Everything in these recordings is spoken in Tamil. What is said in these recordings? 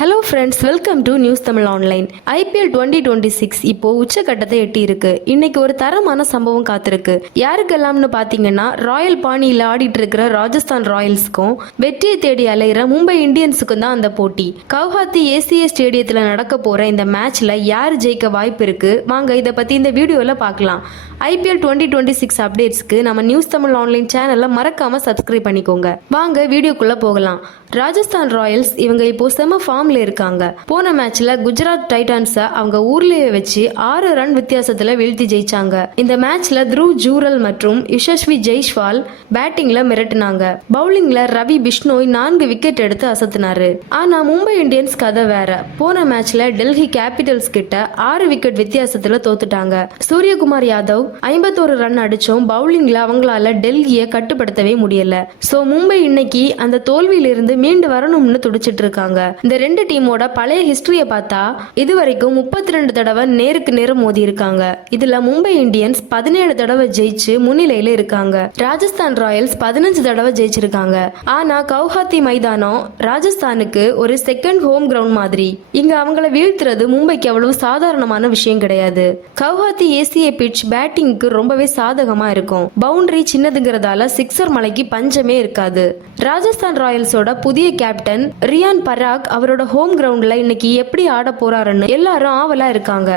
Hello friends, welcome to news Tamil online. IPL 2026 இப்போ உச்சக்கட்டத்தை எட்டி இருக்கு. இன்னைக்கு ஒரு தரமான சம்பவம் காத்திருக்கு. யாருக்கெல்லாம்னு பாத்தீங்கன்னா, ராயல் பாணியில ஆடிட்டு இருக்கிற ராஜஸ்தான் ராயல்ஸ்க்கும் வெற்றியை தேடி அலைகிற மும்பை இந்தியன்ஸுக்கும் தான் அந்த போட்டி. கவுஹாத்தி ACA ஸ்டேடியத்தில் நடக்க போற இந்த மேட்ச்ல யார் ஜெயிக்க வாய்ப்பு இருக்கு, வாங்க இதை பத்தி இந்த வீடியோல பார்க்கலாம். IPL 2026 அப்டேட்ஸ்க்கு நம்ம நியூஸ் தமிழ் ஆன்லைன் சேனலை மறக்காம சப்ஸ்கிரைப் பண்ணிக்கோங்க. வாங்க வீடியோக்குள்ள போகலாம். ராஜஸ்தான் ராயல்ஸ் இவங்க இப்போ செம ஃபார்ம்ல இருக்காங்க. போன மேட்ச்ல குஜராத் டைட்டன்ஸை அவங்க ஊர்லயே வச்சு 6 ரன் வித்தியாசத்துல வீழ்த்தி ஜெயிச்சாங்க. இந்த மேட்ச்ல த்ருவ் ஜூரல் மற்றும் யசஸ்வி ஜெய்ஸ்வால் பேட்டிங்ல மிரட்டினாங்க. பவுலிங்ல ரவி பிஷ்னோய் 4 விக்கெட் எடுத்து அசத்தினாரு. ஆனா மும்பை இந்தியன்ஸ் கதை வேற. போன மேட்ச்ல டெல்லி கேபிட்டல்ஸ் கிட்ட 6 விக்கெட் வித்தியாசத்துல தோத்துட்டாங்க. சூரியகுமார் யாதவ் 51 ரன் அடிச்சும் பவுலிங்ல அவங்களால டெல்லியை கட்டுப்படுத்தவே முடியல. சோ மும்பை இன்னைக்கு அந்த தோல்வியிலிருந்து மீண்டு வரணும்னு துடிச்சிட்டு இருக்காங்க. இந்த ரெண்டு டீமோட பழைய ஹிஸ்டரிய பார்த்தா இதுவரைக்கும் 32 தடவை நேருக்கு நேரம் மோதி இருக்காங்க. இதுல மும்பை இந்தியன்ஸ் 17 தடவை ஜெயிச்சு முன்னிலையில இருக்காங்க. ராஜஸ்தான் ராயல்ஸ் 15 தடவை ஜெயிச்சிருக்காங்க. ஆனா கவுஹாத்தி மைதானம் ராஜஸ்தானுக்கு ஒரு செகண்ட் ஹோம் கிரவுண்ட் மாதிரி. இங்க அவங்கள வீழ்த்துறது மும்பைக்கு அவ்வளவு சாதாரணமான விஷயம் கிடையாது. கவுஹாத்தி ACA பிட்ச் பேட்டிங்க்கு ரொம்பவே சாதகமா இருக்கும். பவுண்டரி சின்னதுங்கிறதால சிக்ஸர் மலைக்கு பஞ்சமே இருக்காது. ராஜஸ்தான் ராயல்ஸோட புதிய கேப்டன் ரியான் பராக் அவரோட ஹோம் கிரவுண்ட்ல இன்னைக்கு எப்படி ஆட போறாருன்னு எல்லாரும் ஆவலா இருக்காங்க.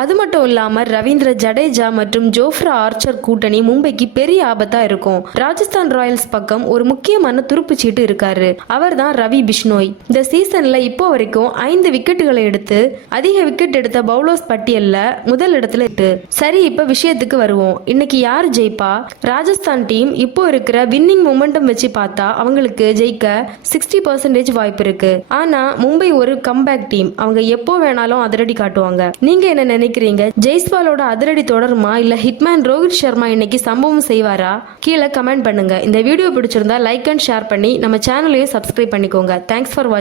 அது மட்டும் இல்லாம ரவீந்திர ஜடேஜா மற்றும் ஜோஃப்ரா ஆர்ச்சர் கூட்டணி மும்பைக்கு பெரிய ஆபத்தா இருக்கும். ராஜஸ்தான் ராயல்ஸ் பக்கம் ஒரு முக்கியமான துருப்பு சீட்டு இருக்காரு. அவர் தான் ரவி பிஷ்னோய். இந்த சீசன்ல இப்போ வரைக்கும் 5 விக்கெட்டுகளை எடுத்து அதிக விக்கெட் எடுத்த பவுலர்ஸ் பட்டியல்ல முதல் இடத்துல இருக்கு. சரி, இப்ப விஷயத்துக்கு வருவோம். இன்னைக்கு யார் ஜெயிப்பா? ராஜஸ்தான் டீம் இப்போ இருக்கிற வின்னிங் மொமெண்டம் வச்சு பார்த்தா அவங்களுக்கு ஜெயிக்க 60% வாய்ப்பு இருக்கு. ஆனா மும்பை ஒரு கம்பேக் டீம். அவங்க எப்போ வேணாலும் அதிரடி காட்டுவாங்க. நீங்க என்ன நினைக்கிறீங்க? ஜெய்ஸ்வாலோட அதிரடி தொடருமா, இல்ல ஹிட்மேன் ரோஹித் சர்மா இன்னைக்கு சம்பவம் செய்வாரா? கீழே கமெண்ட் பண்ணுங்க. இந்த வீடியோ பிடிச்சிருந்தா லைக் அண்ட் ஷேர் பண்ணி நம்ம சேனலையும் சப்ஸ்கிரைப் பண்ணிக்கோங்க. தேங்க்ஸ் ஃபார் வாட்சிங்.